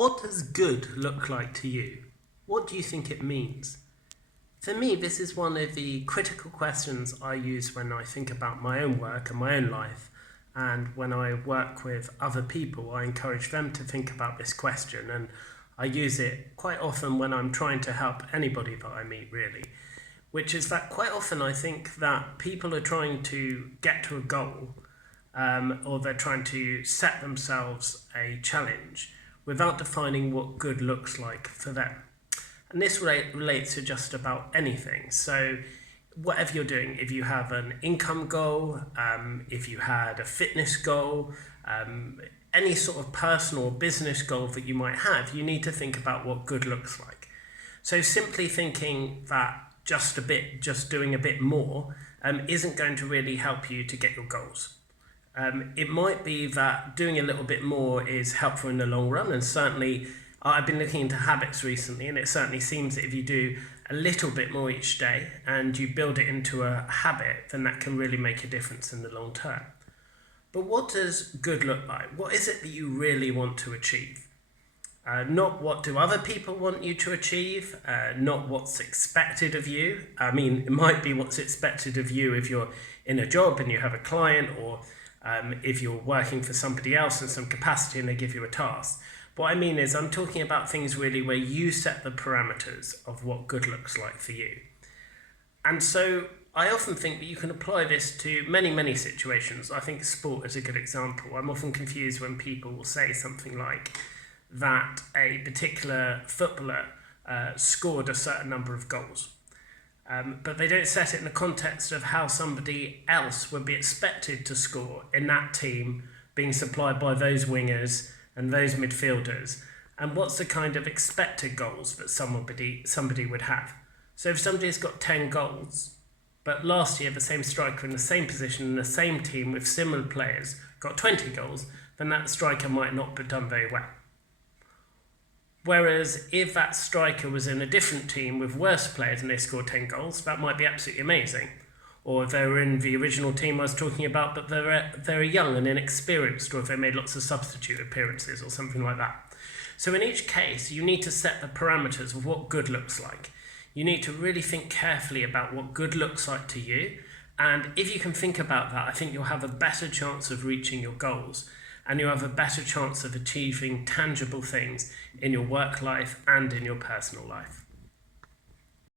What does good look like to you? What do you think it means? For me, this is one of the critical questions I use when I think about my own work and my own life. And when I work with other people, I encourage them to think about this question. And I use it quite often when I'm trying to help anybody that I meet, really. Which is that quite often I think that people are trying to get to a goal, or they're trying to set themselves a challenge without defining what good looks like for them. And this relates to just about anything. So whatever you're doing, if you have an income goal, if you had a fitness goal, any sort of personal or business goal that you might have, you need to think about what good looks like. So simply thinking that just doing a bit more isn't going to really help you to get your goals. It might be that doing a little bit more is helpful in the long run, and certainly I've been looking into habits recently, and it certainly seems that if you do a little bit more each day and you build it into a habit, then that can really make a difference in the long term. But what does good look like? What is it that you really want to achieve? Not what do other people want you to achieve, not what's expected of you. I mean, it might be what's expected of you if you're in a job and you have a client, or if you're working for somebody else in some capacity and they give you a task. What I mean is I'm talking about things really where you set the parameters of what good looks like for you. And so I often think that you can apply this to many, many situations. I think sport is a good example. I'm often confused when people will say something like that a particular footballer scored a certain number of goals. But they don't set it in the context of how somebody else would be expected to score in that team, being supplied by those wingers and those midfielders, and what's the kind of expected goals that somebody would have. So if somebody's got 10 goals, but last year the same striker in the same position in the same team with similar players got 20 goals, then that striker might not have done very well. Whereas if that striker was in a different team with worse players and they scored 10 goals, that might be absolutely amazing. Or if they were in the original team I was talking about, but they're young and inexperienced, or if they made lots of substitute appearances or something like that. So in each case, you need to set the parameters of what good looks like. You need to really think carefully about what good looks like to you. And if you can think about that, I think you'll have a better chance of reaching your goals. And you'll have a better chance of achieving tangible things in your work life and in your personal life.